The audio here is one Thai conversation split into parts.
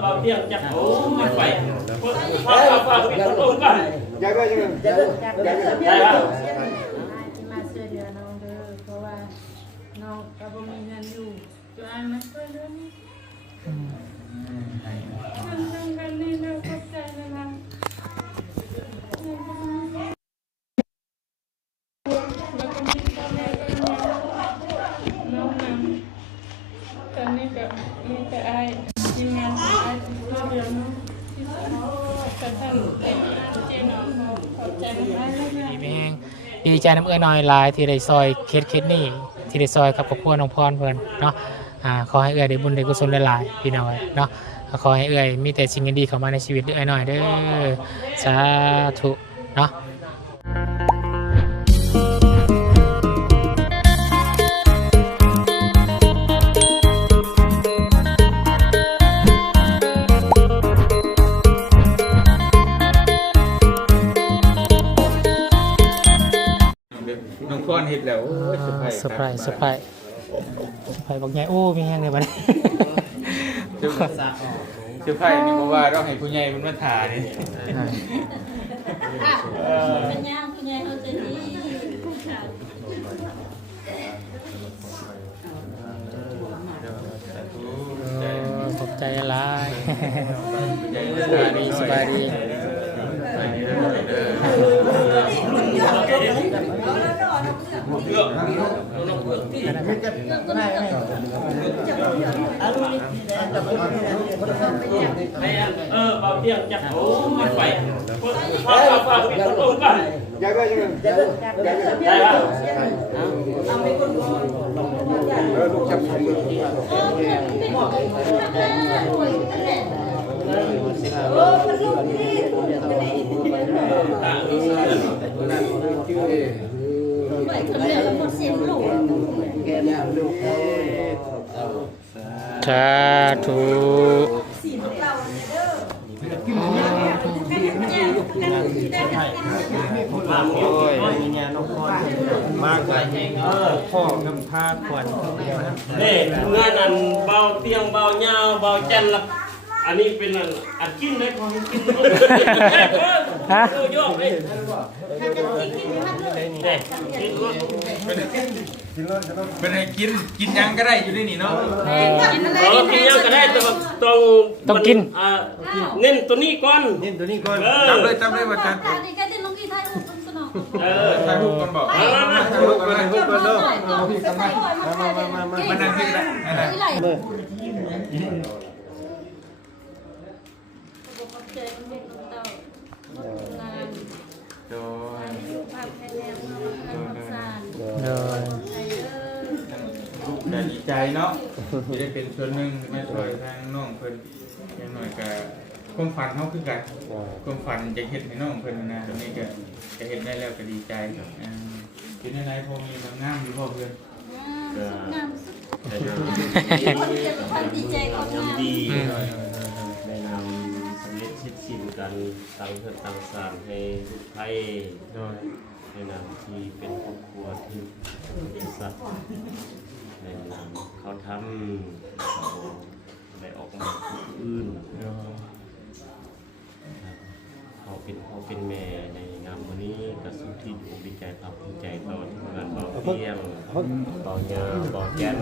เบาเตี้ยจับโอ้ไม่ไปพาปิดประตูก่อนได้ป่ะมาเสื้อเดือน้องเด้อเพราะว่าน้องก็บ่มีเงินอยู่ตัวอันมาช่วยเดือนนี้กันนี่เราเข้าใจนะคะตอนนี้ก็มีแต่ไอ้ทีมงานไอ้ตัวเดียวน้องแต่ท่านเป็นเจน้องขอบใจมากเลยนะ ดีแม่งดีใจน้ำเอื้อน้อยหลายที่ได้ซอยเคสนี่ที่ได้ซอยกับครอบครัวน้องพรเพิ่นเนาะขอให้เอื้อได้บุญได้กุศลหลายๆพี่น้องเนาะขอให้เอื้อมีแต่สิ่งดีๆเข้ามาในชีวิตเอื้อน้อยเด้อสาธุเนาะน้องพรเห็นแล้วโอ้ยเซอร์ไพรส์ เซอร์ไพรส์บอกไงโอ้มีแห้งเลยบัดนี้ เซอร์ไพรส์นี่เพราะว่าเราให้ผู้ใหญ่มันมาถ่ายนี่ เป็นยังคุณยายเขาจะดีขอบใจหลาย ผู้ใหญ่ สบายดีเบาเตี้ยจับโอ้ไม่ไปพาปิดประตูก่อนได้ป่ะลูกจับมือมันลูกนี่ไม่คนเดียวแล้วก็เสียงลูก สาธุ มากเลยพ่อกับพาขวัญ นี่งานอันเบาเตียงเบาเงาเบาจันละอันนี้เป็นอันกินได้พอกินฮะโยกเลยเป็นให้กินยังก็ได้อยู่ในนี่เนาะ กินยังก็ได้แต่ต้องกินเน้นตัวนี้ก่อนจำเลยว่าจันถ่ายรูปกันบอกถ่ายรูปกันเนาะมานั่งพี่กันนะดีใจเนาะที่ได้เป็นส่วนหนึ่งแม่ช่วยทางน้องเพิ่นยังหน่อยกับความฝันเขาคือกันความฝันจะเห็นให้น้องเพิ่นนะตรงนี้ก็จะเห็นได้แล้วก็ดีใจคิดในไรพอมีงามอยู่พ่อเพื่อน ดีใจของงาน ดีในนำสำเร็จสิ้นกันตั้งเพื่อตั้งสารให้ทุกไทยในนามที่เป็นครอบครัวที่เป็นสัตว์ในนามเขาทำเขาได้ออกมาอื่นเขาเป็นพ่อเป็นแม่ในงานวันนี้กระสุนที่ดีใจภาคภูมิใจต่อทุกงานเบาเที่ยงเบาเงาเบาแก้น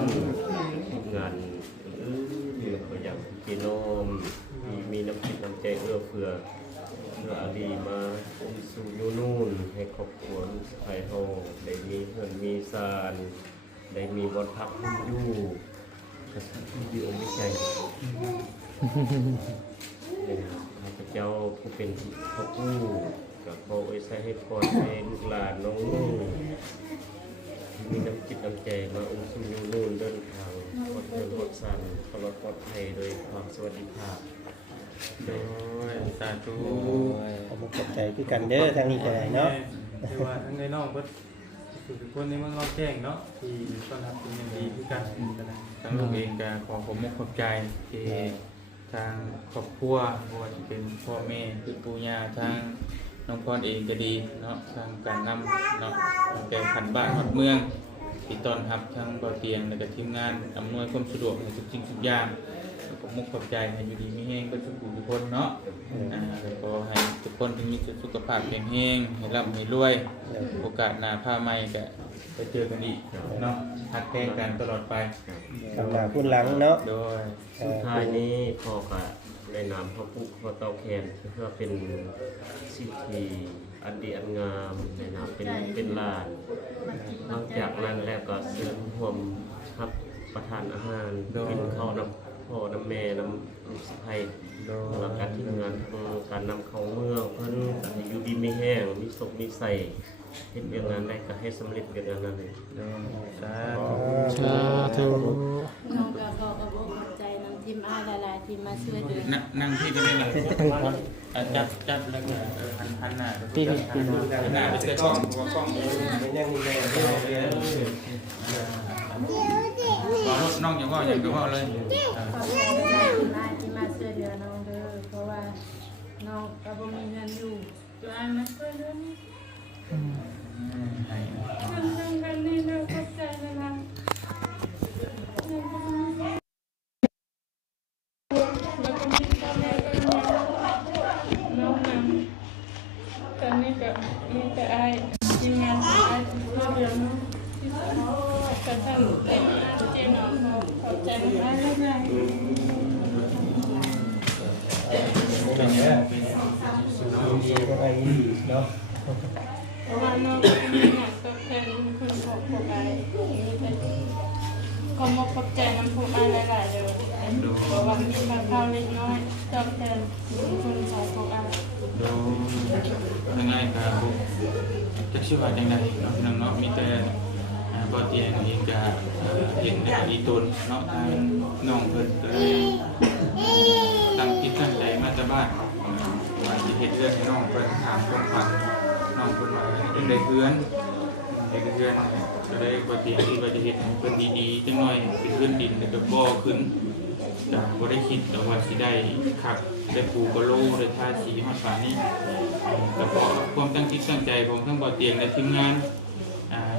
ทุกงานอย่างกิโนมมีน้ำจิตน้ำใจเอื้อเฟื้ออาลีมาสู่ยูนูนให้ครอบครัวไทยโฮได้มีเงินมีซานได้มีวัดพักอยู่กระสุนที่ดีองค์ใจข้าพเจ้าผู้เป็นพ่อผู้กับพ่อไว้ใช้ให้พรให้ลูกหลานน้องนุ่งมีน้ำจิตน้ำใจมาองค์สู่ยูนูนเดินทางปลอดเงินปลอดซานตลอดปลอดภัยโดยความสวัสดิภาพโดยสาธุขอบใจคือกันเด้อทางนี้ก็ได้เนาะ คือว่าทั้งในน้องก็ทุกคนในเมืองเราแจ้งเนาะที่ต้อนรับเป็นอย่างดีคือกันทางลูกเองก็ขอผมขอบใจที่ทางครอบครัวว่าจะเป็นพ่อแม่คือปู่ย่าทางน้องพรเองก็ดีเนาะทางการนำเนาะแก่ขันบ้านขันเมือง ที่ต้อนรับทั้งบ่อเตียงและก็ทีมงานอำนวยความสะดวกในทุกสิ่งทุกอย่างแล้วก็มุกขอบใจให้อยู่ดีมีแห้งก็ทุกคนเนาะแล้วก็ให้ทุกคนที่มีสุขภาพแข็งแรงให้ร่ำให้รวยโอกาสหน้าพาใหม่ก็ไปเจอกันอีกเนาะฮักแท้กันตลอดไป ทำหน้าคุณหลังเนาะ โดย สุดท้ายนี้พ่อก็ในนามพ่อปุ๊พ่อเตาแคนเพื่อเป็นสิ่งที่อันดีอันงามในนามเป็นลานหลังจากนั้นแล้วก็เชิญร่วมรับประทานอาหารกินข้าวน้ำพ่อน้ำแม่น้ำลูกสะใภ้แล้วการที่งานการนำเข้าเมืองเพิ่นให้อยู่ดีมีแห้งมีสุขมีใส่เฮ็ดเรื่องนั้นได้ก็ให้สำเร็จเรื่องนั้นเลย สาธุ น้องก็ขอบใจน้ำทีมอ้ายหลายๆที่มาช่วยเหลือ นั่งที่ก็ได้เลยจับแล้วก็หันหน้าหันหน้าไปเจอกล้องกล้อง มันยังมีแรงที่เราเรียน น้องอย่างว่าอย่างก็ว่าเลย ขอบใจหลายๆที่มาช่วยเหลือน้องเด้อเพราะว่าน้องก็บ่มีเงินอยู่ตัวอ้ายมาช่วยเหลือนี่กันนี่เด้อขอบใจหลายๆแล้วก็มีพ่อแม่ก็มีน้องนำตอนนี้ก็มีแต่อ้ายทีมงานของอ้ายช่วยเหลือน้องที่สุดแต่ท่านเป็นเจ้าน้องขอบใจมากเลย เป็นยังไง ดีก็ไอ้เนาะ เพราะว่าน้องมีงานก็แค่คนขอบคุณอ้ายมีแต่ขอมขอบใจน้ำผู้อ้ายหลายๆเลยเพราะว่ามีบางคราวเล็กน้อยตอบแทนคนขอบคุณอ้าย ดูยังไงครับจะชื่อว่าจังไดเนาะน้องๆมีแต่บ่เตียงเองก็เห็นในอีตนเนาะทางน้องเพิ่นก็เลยตั้งคิดตั้งใจมาแต่บ้านว่าสิเฮ็ดเรื่องให้น้องเพิ่นถามความฝันน้องเพิ่นว่าจังได๋เฮือนก็เลยบ่เตียงที่ว่าจะเฮ็ดให้เพิ่นดีๆจังหน่อยเป็นพื้นดินแล้วก็ก่อขึ้นก็บ่ได้คิดแต่ว่าสิได้คักได้ปูกะโลได้ทาสีฮอดป่านนี้แต่เพราะความตั้งจิตตั้งใจของทั้งบ่เตียงและทีมงาน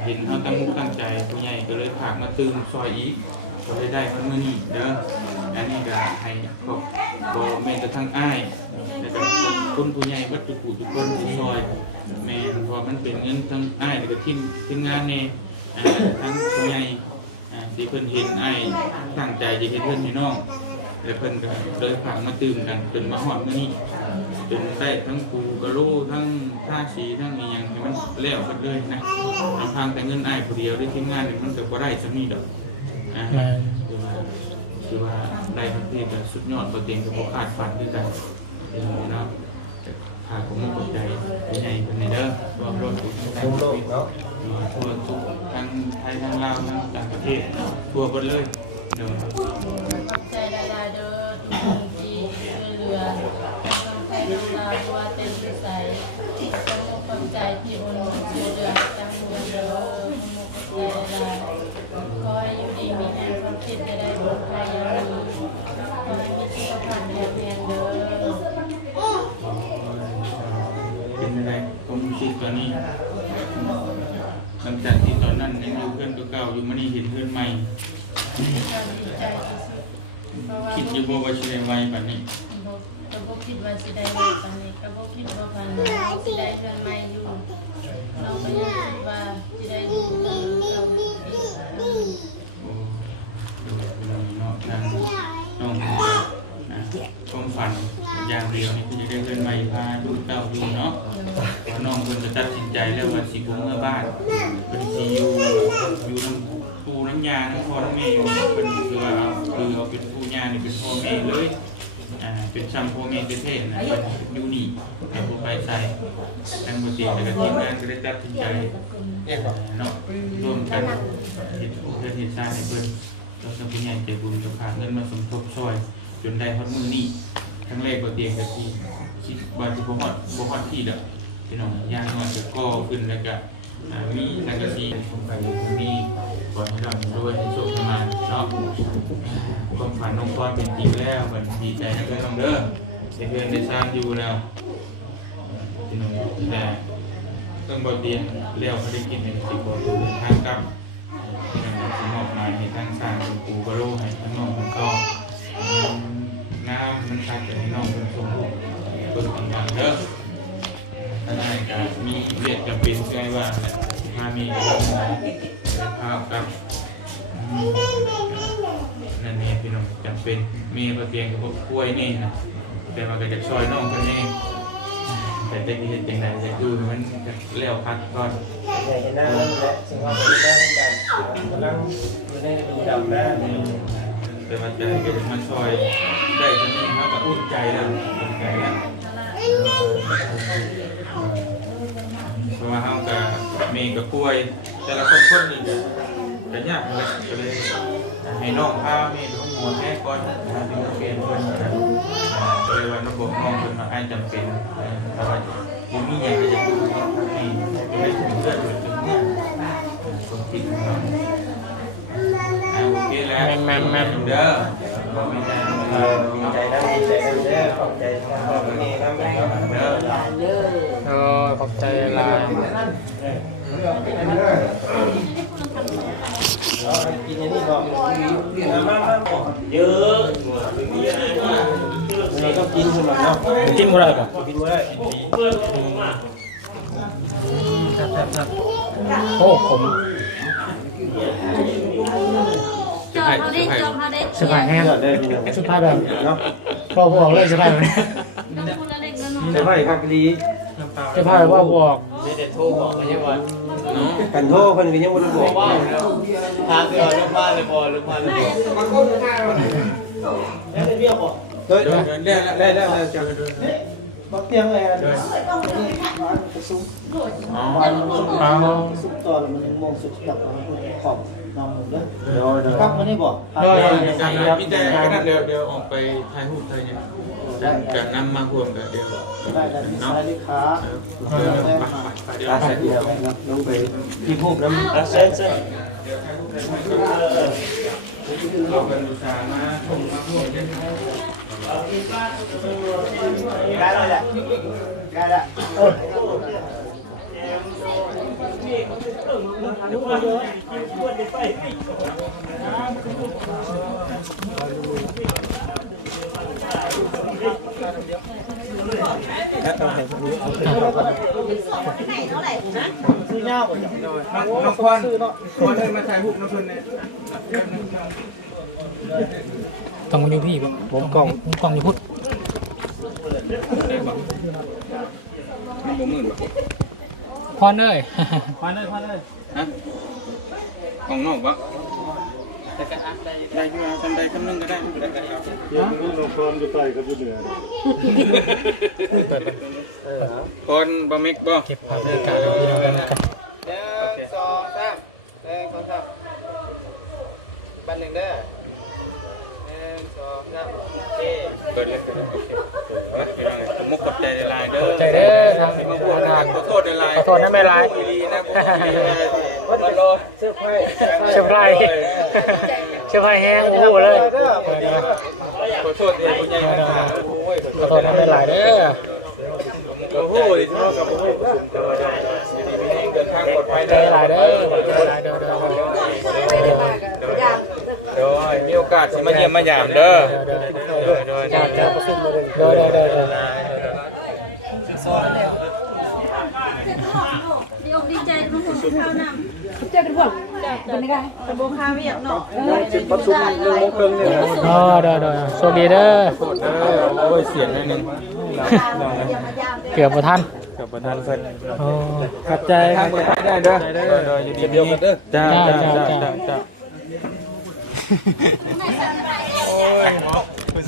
เห็นเขาตั้งมุกตั้งใจผู้ใหญ่ก็เลยฝากมาตื่มซอยอีกก็ได้มันมื้อนี้เด้ออันนี้ก็ให้ครอบบ่แม่นแต่ทั้งอ้ายแล้วก็คนผู้ใหญ่วัดทุกผู้ทุกคนที่ซอยแม่นเพราะมันเป็นเงินทั้งอ้ายแล้วก็ทีมงานแน่ทั้งผู้ใหญ่ที่เพิ่นเห็นอ้ายตั้งใจจะเฮ็ดเพิ่นให้น้องแล้วเพิ่นก็เลยฝากมาตื่มกันจนมาฮอดมื้อนี้จนได้ทั้งปูกะโลทั้งท่าสีทั้งอีหยังให้มันแล้วหมดเลยนะลำพังแต่เงินอ้ายผู้เดียวได้ทีมงานนี่มันก็บ่ได้ซำนี้ดอกคือว่าได้ทั้งเพศก็สุดยอดบ่เต็งก็บ่คาดฝันคือกันเนาะหากผมบ่เข้าใจผู้ใหญ่เพิ่นนี่เด้อรวมรวมทุกทางโลกเนาะทั่วทุกทั้งไทยทั้งลาวทั้งต่างประเทศทั่วหมดเลยเด้อ ขอบใจหลายๆเด้อทุกคนที่ช่วยเหลือทั้งไทยทั้งลาวว่าเต็มวิสัยขอบใจที่โอนช่วยเหลือทั้งเมืองเด้อขอบใจหลายๆขอให้อยู่ดีมีแรงความคิดจะได้ผลภายในนี้ขอให้มีสุขภาพแข็งแรงเด้อ เป็นอะไรผมคิดตอนนี้หลังจากที่ตอนนั้นยังอยู่เพื่อนเก่าๆอยู่มานี่เห็นเพื่อนใหม่ ดีใจที่สุดเพราะว่า คิดอยู่บ่ว่าสิได้ไวแบบนี้ ก็บ่คิดว่าสิได้มาปานนี้ก็บ่คิดว่าปานนี้สิได้เพื่อนใหม่อยู่เราก็ยังคิดว่าสิได้อยู่กับเราอีก โอ้ดูเนาะทางน้องความฝันอย่างเดียวนี่คือจะได้เพื่อนใหม่พาลูกเต้าอยู่เนาะเพราะน้องเพิ่นจะตัดสินใจแล้วว่าสิบ่เมื่อบ้านเพิ่นสิอยู่น้ำปูน้ำยาน้ำพ่อน้ำแม่อยู่เพิ่นคือว่าเอาเป็นปู่ย่านี่เป็นพ่อแม่เลยเป็นซ้ำพ่อแม่ประเทศนะเป็นอยู่นี่แต่ผู้ไปใส่ทางบ่เตียงแล้วก็ทีมงานก็ได้ตัดสินใจเนาะร่วมกันเฮ็ดเพื่อเฮ็ดสร้างให้เพิ่นเราจะผู้ใหญ่ใจบุญจะพาเงินมาสมทบช่วยจนได้ฮอดมื้อนี้ทั้งแรกบ่เตียงก็ที่คิดว่าสิบ่ฮอดที่ดอกพี่น้องย่างน้อยจะก่อขึ้นแล้วก็มีสังกะสีลงไปมีก่อนให้เราด้วยให้โชคประมาณเนาะความฝันน้องพรเป็นจริงแล้วมันดีใจนะเพื่อนน้องเด้อได้เพื่อนได้สร้างอยู่แล้วพี่น้องแต่ต้องบ่เตียงเลี้ยวภารกิจในสิบวันทางกลับ สิมอบหมายให้ทั้งสร้างคุณปู่ก็รู้ให้ทั้งน้องคุณก็น้ำมันขาดจากให้น้องคุณสมบูรณ์เพิ่มอีกอย่างเด้อถ้าได้ก็มีเรียกจะเป็นใช่ว่าถ้ามีหมอข้าวกับนั่นเองพี่น้องจำเป็นมีประเตียงกับพวกกล้วยนี่นะแต่ว่าก็จะช่วยน้องกันเองแต่จะเห็นยังไงจะดูมันจะเลี้ยวพัดก่อน ใหญ่หน้านั่นแหละสิ่งว่าเป็นหน้ากันกำลังอยู่ในดูดำหน้า แต่มันจะให้มันช่วยได้ทั้งนี้ครับก็อุ่นใจแล้วอุ่นใจแล้วเพราะว่าเขากับมีกับกล้วยแต่ละคนนี่จะยากเลยก็เลยให้น้องพามีน้องหัวแม่ก่อนนะครับที่เราเปลี่ยนคนนะก็เลยว่าน้องบอกน้องคนมาให้จำเป็นเพราะว่ายังมีอย่างจะดูให้ไม่ถึงเพื่อนถึงเนี่ยสมคิดของเราโอเคแล้วแม่เด้อบอกไม่ได้ ดีใจนะดีใจนะเด้อขอบใจทางพ่อแม่นะแม่เนาะ เด้อ โอ้ขอบใจหลาย กินอันนี้ก่อนมาเยอะเราต้องกินสมัครเนาะ กินบ่ได้ป่ะ กินไม่ได้ ครับโอ้ผม จอเขาได้จอเขาได้ สบายแห้ง ได้พี่น้อง สบายแบบ เนาะ พอบอกเลยสบายแบบนี้ ต้องพูดอะไรกันเนาะ จะไปคักดี สบายว่าบอก ไม่ได้โทรบอกกันยังวัน กันโทษคนก็ยังไม่ได้บอก ว่าแล้วทางเดียวลูกบ้านเลยบอลูกบ้านเลยแล้วเป็นเบี้ยบอก เฮ้ย ได้จะ บักเตียงเลย เอา สุกต่อแล้วมันมองสุกกับขอบน้องหมดเลย เดี๋ยวเดี๋ยว ครับมันนี่บอก พี่แต่ก็นั่นเดี๋ยวออกไปถ่ายรูปเลยเนี่ยจะนำมาร่วมกันเดี๋ยว ได้ได้ที่ซ้ายที่ขา เดี๋ยวเดี๋ยวเสร็จ เดี๋ยวลงไปที่พูดน้ำ เส้นเส้น เราเป็นลูกชายมาชมมาร่วมกัน ได้แล้วแหละได้แล้ว ซื้อเงาหมดอย่างนี้เลย น้องพรคนเลยมาถ่ายรูปน้องคนเนี่ย ต้องมาอยู่พี่ป่ะ ผมกล้อง ผมกล้องอยู่พุทธ มันบ่มื่นบ่ พรเอ้ย มาเลยมาเลย ฮะของนอกบ่ได้อยู่คำใดคำหนึ่งก็ได้ไม่ได้กันครับ เดี๋ยวพูดน้องพรจะไปกับผู้เหนือ คนบะเม็กบ่ เก็บภาพบรรยากาศให้พี่น้องกันกัน 1 2 3 1 2 3บันหนึ่งเด้อ1 2 3โอเค เปิดเลยโอเคมุกขอบใจในไลน์เด้อ ใจเด้อทาง มาพูด ทาง ขอโทษในไลน์ ขอโทษนะไม่ไร ดีนะพูดดีมารอเสื้อผ้า เชฟไรเชฟไรแห้งโอ้โหเลย ขอโทษที่คุณยายมาถามโอ้ย ขอโทษนะไม่ไรเด้อ โอ้โหดิฉันกับโอ้โหประชุมกันมาได้ดีมีเดินทางปลอดภัย ใจไรเด้อใจไรเด้อเด้อ เดี๋ยวมีโอกาสจะมาเยี่ยมมายามเด้อโดย จะจะประชุมเลยเด้อเด้อเด้อเด้อ ดีอกดีใจทุกคนข้าวนำ เจอกันบ่เป็นไงเป็นบ่ข้าวเวียกเนาะ ประชุม1 โมงครึ่งเนี่ยนะ อ๋อเด้อเด้อโชคดีเด้อ โอ้ยเสียงนิดนึง เกือบบ่ทัน กับประธานเพิ่น โอ้ ขับใจ ทางไปได้เด้อโดยอยู่ดีๆกันเด้อจ้าจ้า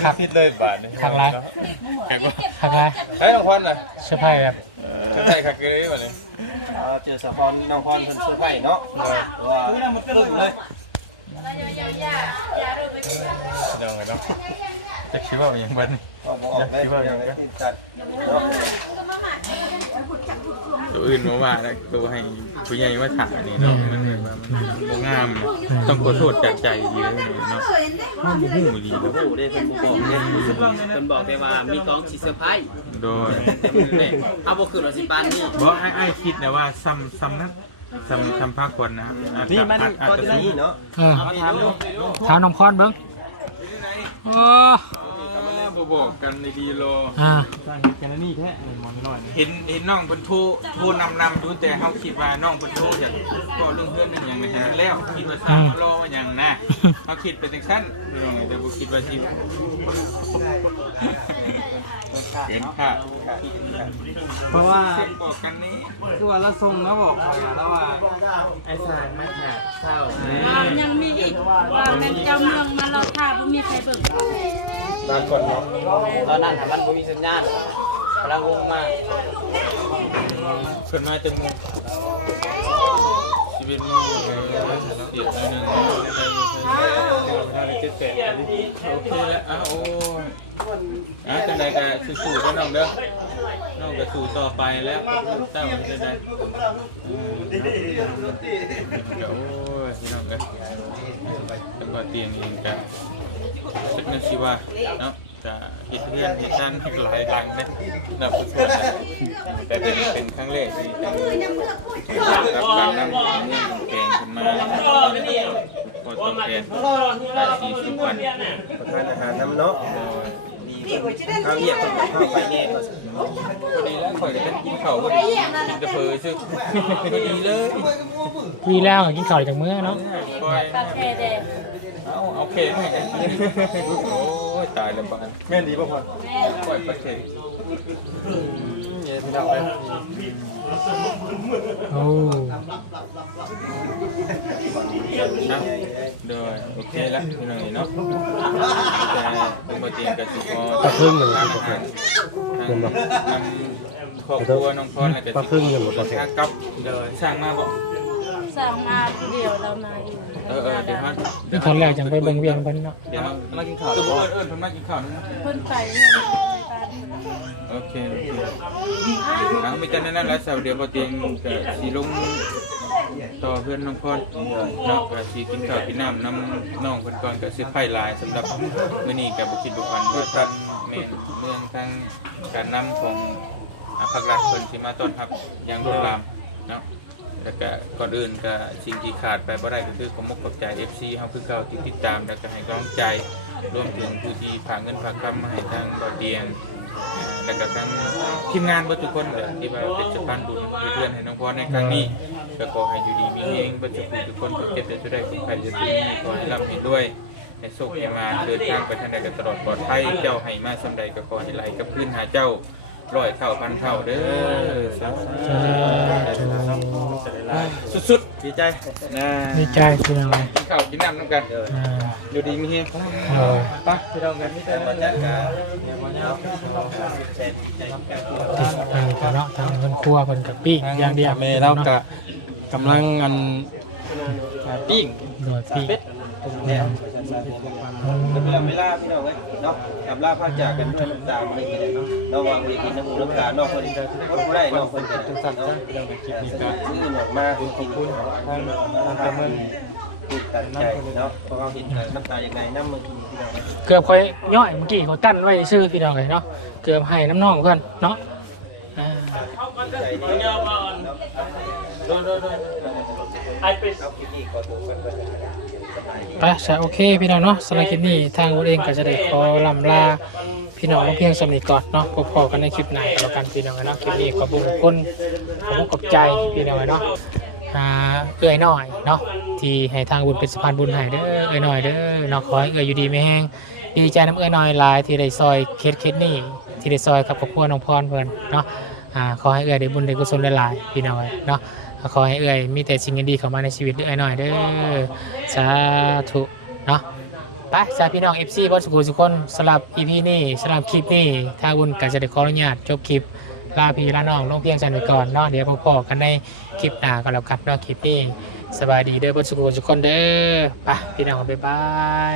ขับ ผิดเลยบาทนี่ ขับไร แข็งว่า ขับไร เฮ้ยน้องพรน่ะ เสื้อผ้าแบบ จะใส่ขักเลยบ่นี่ เจอสะพรน้องพรเพิ่นเสื้อไผ่เนาะว่าตึ้งเลย เดี๋ยวไงเนาะจะคิดว่าอย่างบัดนี่ ออกได้อย่างไรที่จัดเนาะ ตัวอื่นมาว่าแล้วตัวให้ผู้ใหญ่มาถ่ายนี่เนาะมันเหมือนว่ามันบ่งามนะต้องขอโทษจากใจดีเลยเนาะมันบ่ฮู้ดีแล้ว โอ้ได้คนบอกเนี่ยคนบอกแต่ว่ามีกองชีเซอร์ไพรส์ โดย แต่มือเนี่ยเอาบ่คืนว่าสิปานนี่ บ่ไอ้คิดนะว่าซ้ำนั้น ทำผ้าขนนะ นี่มันก็จะได้เนาะ เอาถามน้องพรเบิ้งโอ้ บอกกันในดีโล สร้างแกนนี่แท้มอนน้อย เห็นน้องเป็นโทรนำดูแต่เขาคิดว่าน้องเป็นโทรอย่างก็เรื่องเพื่อนเป็นอย่างไรแล้วคิดว่าสร้างโลว่าอย่างน่ะเขาคิดเป็นสั้นแต่ผมคิดว่าชีวิตเห็นค่ะ เพราะว่า บอกกันนี้ คือว่าเราส่งแล้วบอกแล้วว่า ไอ้สารมาหาเช่า ยังมีอีกว่าแม่เจ้าเมืองมาเราท่าบ่มีใครเบิ่ง ตอนก่อนเนาะ ตอนนั้นมันไม่มีสัญญาณกำลังงงมาก ส่วนมาจมูกชีวิตมึงเสียหนึ่งโอเคแล้วโอ้จังใดก็สู้ๆกันน้องเด้อน้องก็สู้ต่อไปแล้วเต้าจะได้โอ้ยพี่น้องกันจังหวะเตียงเองกันเป็นนักชีวะเนาะจะเห็นเพื่อนเห็นท่านหลายครั้งเนี่ยนับสุดๆแต่เป็นครั้งแรกที่รับการนำเงินแกงขึ้นมาพอตอบแทน80 วัน ประทานอาหารน้ำเนาะข้าวเรียกข้าวไปแน่ก็ พอดีแล้วข่อยก็กินข้าวพอดีกินกระเพาะซึ่งพอดีเลย วีแล้วกินข้าวจากมื้อเนาะ คอย ปลาแค่แดง เอาเค้กให้กันโอ้ยตายแล้วปาน แม่นดีป่ะพ่อ ปล่อยปลาเค้ก เนี่ยพี่น้องเลย โอ้ นะเดี๋ยวโอเคแล้วพี่น้องเนาะแต่เป็นปกติกับสิพอปลาพึ่งเหมือนกันทางครอบครัวน้องพรแล้วก็ปลาพึ่งเหมือนกันกับเดี๋ยวสร้างมาบอก สร้างมาผู้เดียวเรามาอยู่ เดี๋ยวมา นี่ตอนแรกจังไปเบิ่งเวียงเพิ่นเนาะ เดี๋ยวมากินข้าวเพิ่นมากินข้าวนึง เพิ่นไปเนี่ย โอเคมีแต่นั้นแล้วเสาร์เดียวพอเตียงกับสีลุงต่อเพื่อนน้องพรเนาะกับสีกินข้าวกินน้ำน้ำน้องคนก่อนกับซื้อไผ่ลายสำหรับมื้อนี้กับบุคิดบุคคลว่าท่านเมนเมืองทางการนำของภาครัฐเพิ่นที่มาต้อนรับอย่างรวดเร็วเนาะแล้วก็ก่อนอื่นก็สิ่งที่ขาดไปบ่ได้ก็คือขอบคุณใจ FC เฮาคือเก่าที่ติดตามแล้วก็ให้กำลังใจรวมถึงผู้ที่ฝากเงินฝากคำมาให้ทางบ่อเตียงแล้วก็ทั้งทีมงานเบิดทุกคนเลยที่ว่าเป็นสะพานบุญเพื่อนให้น้องพรในครั้งนี้ก็ขอให้อยู่ดีมีเองเบิดทุกคนก็เก็บได้จะได้คนใครจะถึงขอให้รับให้ด้วยให้โชคให้มาเดินทางไปทางใดก็ตลอดปลอดภัยเจ้าให้มาสำใดก็ขอให้ไหลกับพื้นหาเจ้าร้อยเท่าพันเท่าเด้อสุดๆดีใจนะ ดีใจพี่น้องเลย กินข้าวกินน้ำน้ำกันอยู่ดีมีเฮงไปพี่น้องกันนี่แต่ละจัดการเนี่ยวันนี้ เนาะทางเพิ่นครัวเพิ่นกับปิ้งอย่างเดียว แม่เราก็กำลังอันปิ้ง โดยปิ้ง เนี่ยเวลาพี่น้องเลยเนาะกับลาพักจากกันด้วยน้ำตาไม่ได้กินเนาะเราวางไม่ได้กินน้ำหูน้ำตาเนาะคนนี้ไม่ได้เนาะคนเป็นสั้นๆนะเราไปคิดนี่ก็ซื้อหนวดมาคือกินทางมันติดตันใจเนาะเพราะเราเห็นน้ำตาอย่างไรน้ำมันกินพี่น้อง เกือบค่อยย่อยเมื่อกี้เขาตั้นไว้ชื่อพี่น้องเลยเนาะเกือบให้น้ำน้องเพิ่นเนาะใจดีไปใช่โอเคพี่น้องเนาะสำหรับคลิปนี้ทางวุ้นเองก็จะได้ขอลำลาพี่น้องเพียงสำนีก่อนเนาะพอๆกันในคลิปหน้าแล้วกันพี่น้องเนาะคลิปนี้ขอบคุณขอบใจพี่น้องเนาะเอื้อยหน่อยเนาะที่ให้ทางบุญเป็นสะพานบุญให้เด้อเอื้อยหน่อยเด้อเนาะขอให้เอื้อยอยู่ดีไม่แห้งดีใจน้ำเอื้อยหน่อยหลายที่ได้ซอยเคสนี้ที่ได้ซอยกับครอบครัวน้องพรเพิ่นเนาะขอให้เอื้อยได้บุญได้กุศลหลายๆพี่น้องเนาะขอให้เอื้อยมีแต่สิ่งดีๆเข้ามาในชีวิตเอื้อยหน่อยเด้อสาธุเนาะไปสาพี่น้อง FC บอสกูทุกคนสำหรับ EP นี้สำหรับคลิปนี้ถ้าบุญก็จะได้ขออนุญาตจบคลิปลาพี่ลาน้องลงเพียงสันไปก่อนเนาะเดี๋ยวพอๆกันในคลิปหน้าก็แล้วกันเนาะคลิปนี้สบายดีเด้อบอสกูทุกคนเด้อไปพี่น้องบ๊ายบาย